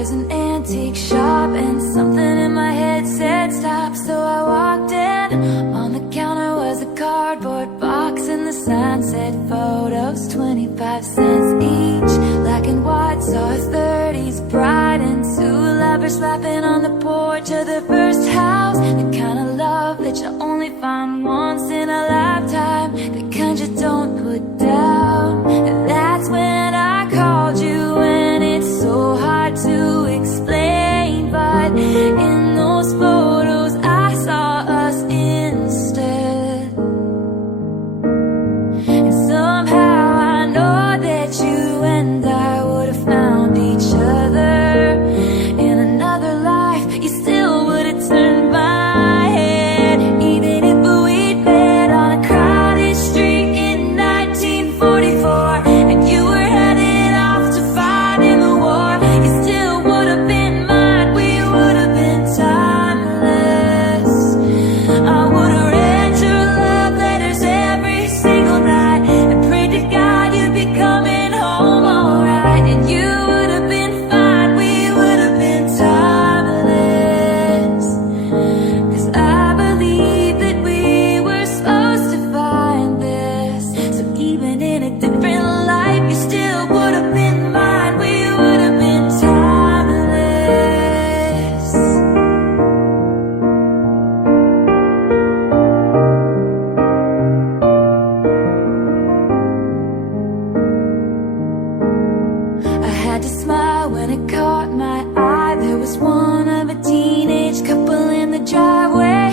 there's an antique shop, and something in my head said stop. So I walked in. On the counter was a cardboard box, and the sign said photos, 25 cents each. Black and white, saw a 30s bride and two lovers laughing on the porch of their first house. The kind of love that you only find once in a lifetime, the kind you don't put down. And that's when I called you, and it's so hard to explain, but in those photos I saw us instead. And somehow I know that you and I would have found each other in another life. You still would have turned my head, even if we'd met on a crowded street in 1944, and you were headed off to fight in the war. You still would have been mine. We would have been timeless. I would have read your love letters every single night and prayed to God you'd be coming home alright. And you would have been fine. We would have been timeless. 'Cause I believe that we were supposed to find this. So even in a different life, you still would have been mine. We would have been timeless. I had to smile when it caught my eye. There was one of a teenage couple in the driveway,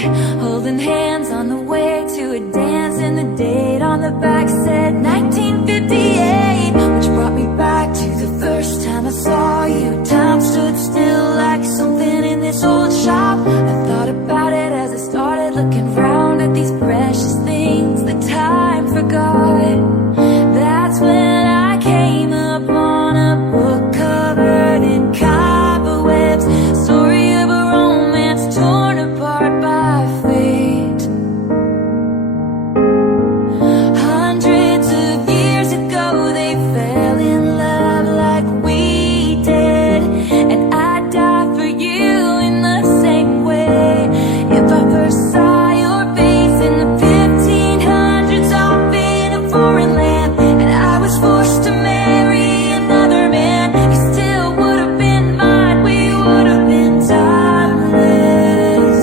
holding hands on the way to a dance, and the date on the back said 1958, which brought me back to the first time I saw you. Time stood still like something in this old shop. I thought about it as I started looking round at these precious things that time forgot. That's when I came upon a book covered in cobwebs, story of a romance torn apart by fate. Hundreds of years ago they fell in love like we did, and I'd die for you in the same way. If I first saw your face in the 1500s off in a foreign land, and I was forced to marry another man, you still would have been mine. We would have been timeless.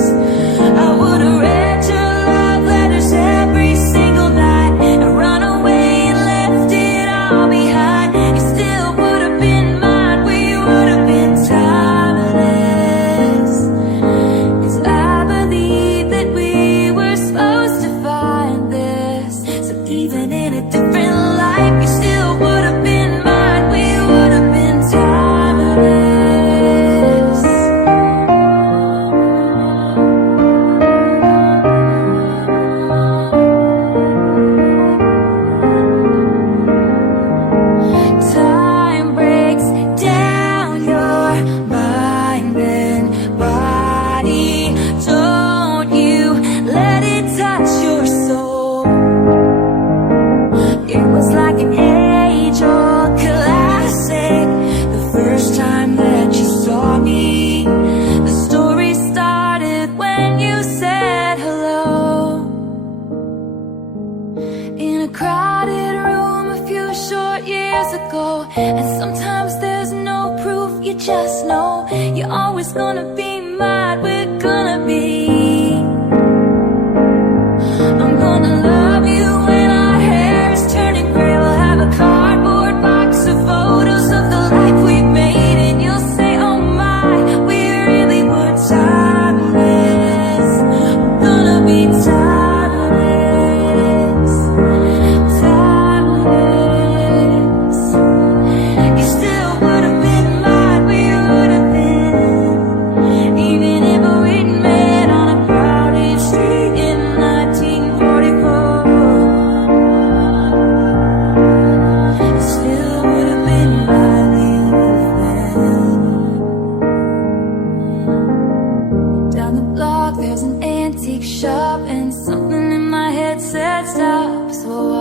I would have read your love letters every single night and run away and left it all behind. You still would have been mine. We would have been timeless. 'Cause I believe that we were supposed to find this. So even in a different life, you still would have been mine. We would have been timeless. Time breaks down your mind and body. Don't you let it touch your soul. It was like an age-old classic the first time that you saw me. The story started when you said hello in a crowded room a few short years ago. And sometimes there's no proof, you just know you're always gonna be mine. We're gonna be. I'm gonna love you when our hair is turning gray. We'll have a cardboard box of photos of the life we've made, and you'll say, oh my, we really were timeless. We're gonna be timeless. Timeless. You still would have been mine. We would have been, even if we'd met on a crowded street in 1944. You still would have been mine. We would have been. Down the block there's an antique shop, and something in my head said stop. So I